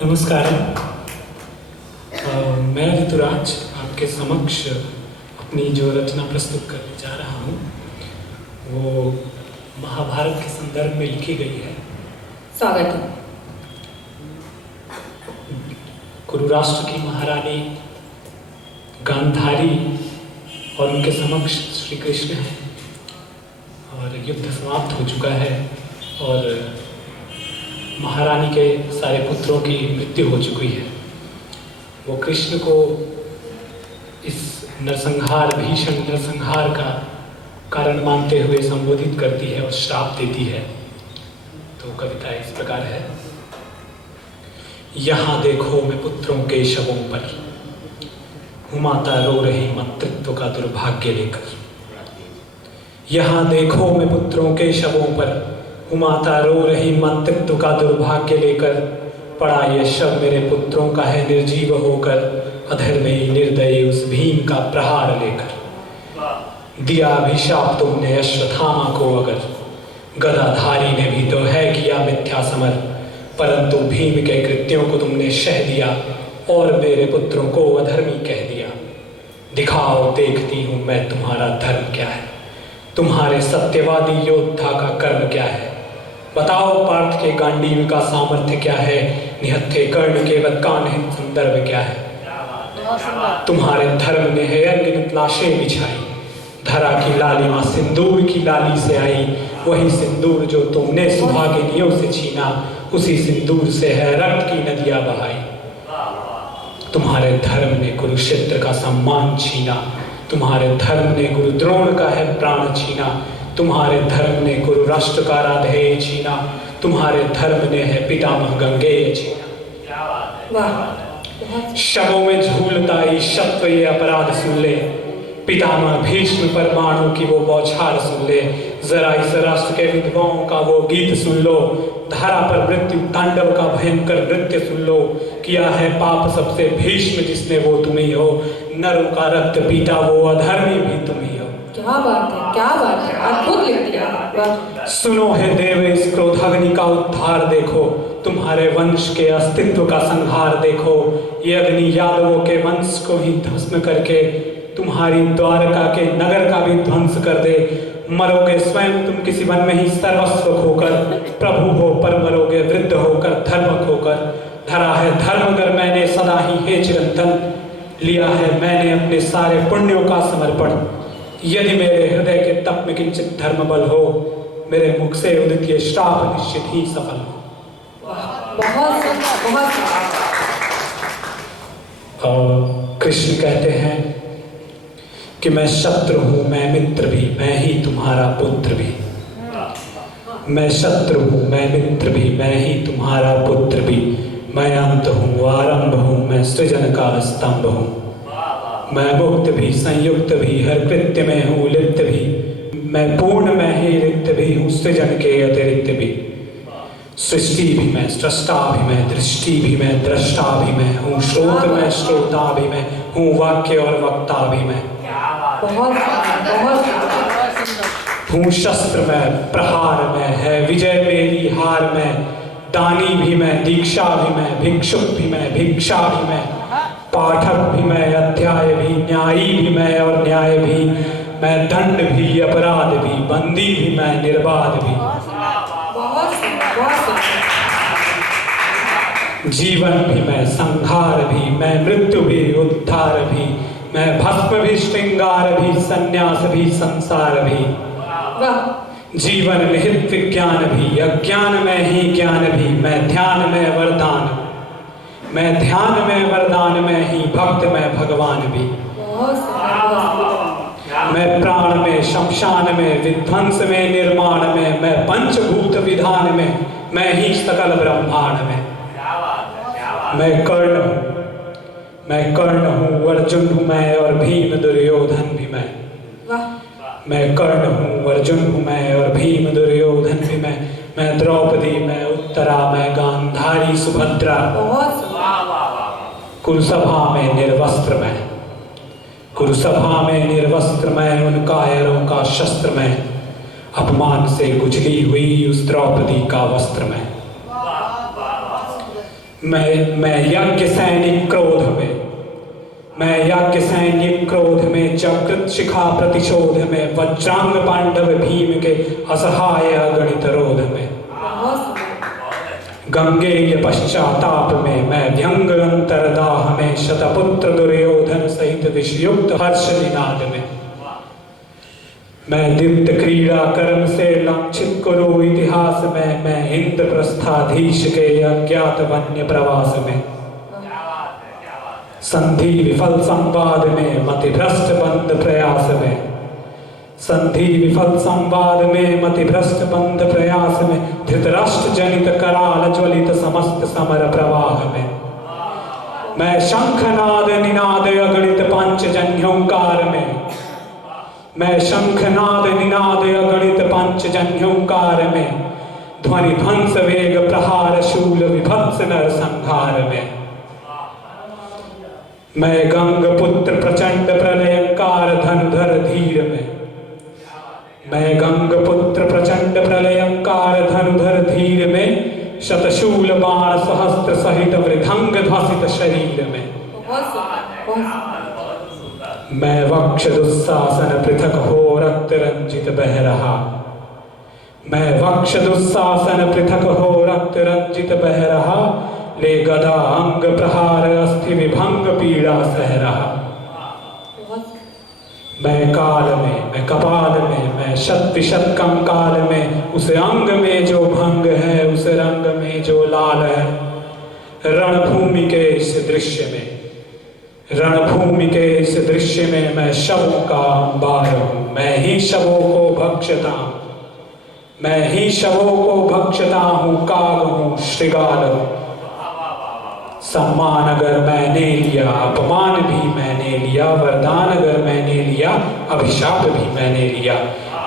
नमस्कार। मैं ऋतुराज आपके समक्ष अपनी जो रचना प्रस्तुत करने जा रहा हूँ वो महाभारत के संदर्भ में लिखी गई है। स्वागत है। कुरुराष्ट्र की महारानी गांधारी और उनके समक्ष श्री कृष्ण हैं और युद्ध समाप्त हो चुका है और महारानी के सारे पुत्रों की मृत्यु हो चुकी है। वो कृष्ण को इस भीषण नरसंहार का कारण मानते हुए संबोधित करती है और श्राप देती है। तो कविता इस प्रकार है। यहाँ देखो मैं पुत्रों के शवों पर हूँ माता रो रही मातृत्व का दुर्भाग्य लेकर। यहाँ देखो मैं पुत्रों के शवों पर हूँ माता रो रही मातृत्व का दुर्भाग्य लेकर। पड़ा ये शव मेरे पुत्रों का है निर्जीव होकर, अधर्मी निर्दयी उस भीम का प्रहार लेकर। दिया अभिशाप तुमने अश्वत्थामा को अगर, गदाधारी ने भी तो है किया मिथ्या समर। परंतु भीम के कृत्यों को तुमने सह दिया और मेरे पुत्रों को अधर्मी कह दिया। दिखाओ देखती हूँ मैं तुम्हारा धर्म क्या है, तुम्हारे सत्यवादी योद्धा का कर्म क्या है। बताओ पार्थ के गांडीव का सामर्थ्य क्या है, निहत्थे कर्ण के वत्कानहीन संदर्भ क्या है। तुम्हारे धर्म ने है अनगिनत लाशें बिछाई, धरा की लालिमा सिंदूर की लाली से आई। वही सिंदूर जो तुमने सुहागिनियों से छीना, उसी सिंदूर से है रक्त की नदियां बहाई। तुम्हारे धर्म ने कुरुक्षेत्र का सम्मान छीना, तुम्हारे धर्म ने गुरु द्रोण का है प्राण छीना। तुम्हारे धर्म ने गुरु राष्ट्र का राधेय छीना, तुम्हारे धर्म ने है पितामह गंगेय छीना। शवों में झूलता ईशत्व ये अपराध सुन ले, पितामह भीष्म परमाणु की वो बौछार सुन ले। जरा इस राष्ट्र के विधवाओं का वो गीत सुन लो, धारा पर मृत्यु तांडव का भयंकर नृत्य सुन लो। किया है पाप सबसे भीष्म जिसने वो तुम ही हो, नरों का रक्त पीता वो अधर्मी भी तुम ही हो। क्या बात है, क्या बात है, अद्भुत लिख दिया। सुनो है देव इस क्रोधाग्नि का उद्धार देखो, तुम्हारे वंश के अस्तित्व का संहार देखो। ये अग्नि यादवों के वंश को ही भस्म करके तुम्हारी द्वारका के नगर का भी ध्वंस कर दे। मरोगे स्वयं तुम किसी वन में ही सर्वस्व खोकर, प्रभु हो पर मरोगे वृद्ध होकर धर्म खोकर। धरा है धर्म अगर मैंने सदा ही हे चिरंतन, लिया है मैंने अपने सारे पुण्यों का समर्पण। यदि मेरे हृदय के तप में किंचित धर्म बल हो, मेरे मुख से उदित ये श्राप निश्चित ही सफल हो। बहुत बहुत। और कृष्ण कहते हैं कि मैं शत्रु हूँ मैं मित्र भी, मैं ही तुम्हारा पुत्र भी। मैं शत्रु हूँ मैं मित्र भी, मैं ही तुम्हारा पुत्र भी। मैं अंत हूँ आरंभ हूँ, मैं सृजन का स्तंभ हूँ। मैं मुक्त भी संयुक्त भी, हर कृत्य में हूँ लिप्त भी। मैं पूर्ण मैं ही रिक्त भी हूँ, सृजन के अतिरिक्त भी। सृष्टि भी मैं, सृष्टा भी मैं, दृष्टि भी मैं, दृष्टा भी मैं हूँ। श्रोत मैं, श्रोता भी मैं हूँ, वाक्य और वक्ता भी मैं। बहुत बहुत हूँ शस्त्र में, प्रहार में है विजय मेरी हार में। दानी भी मैं, दीक्षा भी मैं, भिक्षुक भी मैं, भिक्षा भी मैं। पाठक भी मैं, अध्याय भी, न्यायी भी मैं और न्याय भी। मैं दंड भी, अपराध भी, बंदी भी मैं, निर्बाध भी। जीवन भी मैं, संहार भी मैं, मृत्यु भी, उद्धार भी। मैं भस्म भी, श्रृंगार भी, संन्यास भी, संसार भी। जीवन निहित विज्ञान भी, अज्ञान में ही ज्ञान भी। मैं ध्यान में वरदान, मैं ध्यान में वरदान में ही भक्त में भगवान भी। मैं प्राण में, शमशान में, विध्वंस में, निर्माण में। मैं पंचभूत विधान में, मैं ही सकल ब्रह्मांड में। मैं कर्ण हूँ, मैं कर्ण हूँ, अर्जुन हूँ मैं और भीम दुर्योधन भी मैं। मैं कर्ण हूँ, अर्जुन हूँ मैं और भीम दुर्योधन भी मैं। मैं द्रौपदी, मैं उत्तरा, मैं गांधारी सुभद्रा। कुरुसभा में निर्वस्त्र मैं, कुरुसभा में निर्वस्त्र मैं, उन कायरों का शस्त्र मैं। अपमान से गुजली हुई उस द्रौपदी का वस्त्र मैं। मैं यज्ञ सैनिक क्रोध में, मैं यज्ञ सैनिक क्रोध में, जकृत शिखा प्रतिशोध में, वज्रांग पांडव भीम के असहाय अगणित रोध में, गंगेय पश्चाताप में, मैं व्यंग अंतरदाह में, शतपुत्र दुर्योधन सहित विषयुक्त हर्ष निनाद में, मैं दीप्त क्रीड़ा कर्म से लांछित करो इतिहास में, मैं इंद्रप्रस्थाधीश के अज्ञात वन्य प्रवास में, संधि विफल संवाद में, मतिभ्रष्ट बंद प्रयास में, संधि विफल संवाद में, मतिभ्रष्ट बंद प्रयास में, धृतराष्ट्र जनित कराल ज्वलित समस्त समर प्रवाह में, मैं शंखनाद निनाद अगणित पांचजन्योंकार में, मैं शंखनाद निनाद अगणित पांचजन्योंकार में, ध्वनि ध्वंस वेग प्रहार शूल विभत्स नर संहार में, मैं गंग पुत्र प्रचंड प्रलयंकार धनुधर धीर में, मैं गंग पुत्र प्रचंड प्रलयंकार धनुधर धीर में, शतशूल बाण सहस्त्र सहित वृद्धंग ध्वसित शरीर में, मैं वक्ष दुस्सासन पृथक हो रक्त रंजित बह रहा, मैं वक्ष दुस्सासन पृथक हो रक्त रंजित बह रहा, ले गदा अंग प्रहार अस्थि विभंग पीड़ा सह रहा, मैं काल में, मैं कपाल में, मैं शत विशत कंकाल में, उस अंग में जो भंग है, उस रंग में जो लाल है, रणभूमि के इस दृश्य में, रणभूमि के इस दृश्य में मैं शवों का अंबार हूं, मैं ही शवों को भक्षता हूं, मैं ही शवों को भक्षता हूं, काग हूं, श्रृगाल हूं, सम्मान अगर मैंने लिया, अपमान भी मैंने लिया, वरदान अगर मैंने लिया, अभिशाप भी मैंने लिया,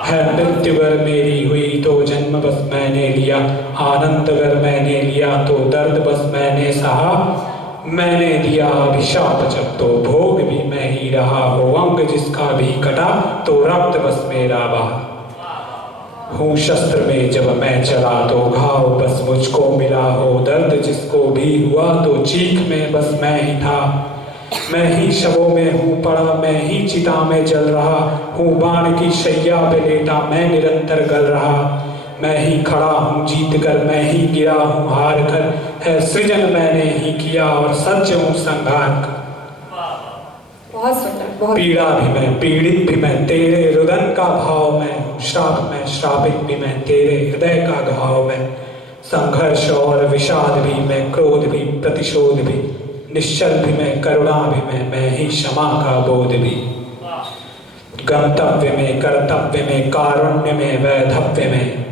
है मृत्यु अगर मेरी हुई तो जन्म बस मैंने लिया, आनंद अगर मैंने लिया तो दर्द बस मैंने सहा, मैंने दिया अभिशाप जब तो भोग भी मैं ही रहा, हो अंग जिसका भी कटा तो रक्त बस मेरा बहा, हूँ शस्त्र में जब मैं चला तो घाव बस मुझको मिला, हो दर्द जिसको भी हुआ तो चीख में बस मैं ही था, मैं ही शवों में हूँ पड़ा, मैं ही चिता में जल रहा हूँ, बाण की शैया पे लेटा मैं निरंतर गल रहा, मैं ही खड़ा हूँ जीत कर, मैं ही गिरा हूँ हार कर, है सृजन मैंने ही किया और सच हूँ संघार कर, बहुत सुंदर, पीड़ा भी मैं, पीड़ित भी मैं, तेरे रुदन का भाव मैं, श्राप में श्रापित भी मैं, तेरे हृदय का घाव मैं, संघर्ष और विषाद भी मैं, क्रोध भी प्रतिशोध भी, निश्चल भी मैं, करुणा भी मैं ही क्षमा का बोध भी, गंतव्य में कर्तव्य में, कारुण्य में वैधव्य में,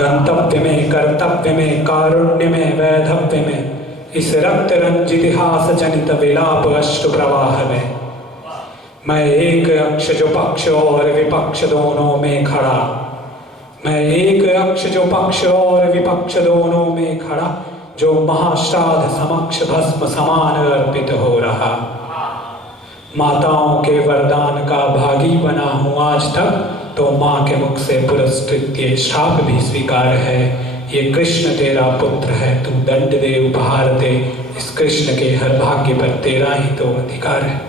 गंतव्य में कर्तव्य में, कारुण्य में वैधव्य में, इस रक्त रंजित इतिहास जनित विलाप अश्रु प्रवाह में, मैं एक अक्ष जो पक्ष और विपक्ष दोनों में खड़ा, मैं एक अक्ष जो पक्ष और विपक्ष दोनों में खड़ा, जो महाश्राद्ध समक्ष भस्म समान अर्पित हो रहा, माताओं के वरदान का भागी बना हूँ आज तक, तो माँ के मुख से पुरस्कृत ये श्राप भी स्वीकार है, ये कृष्ण तेरा पुत्र है, तू दंड दे उपहार दे, इस कृष्ण के हर भाग्य पर तेरा ही तो अधिकार है।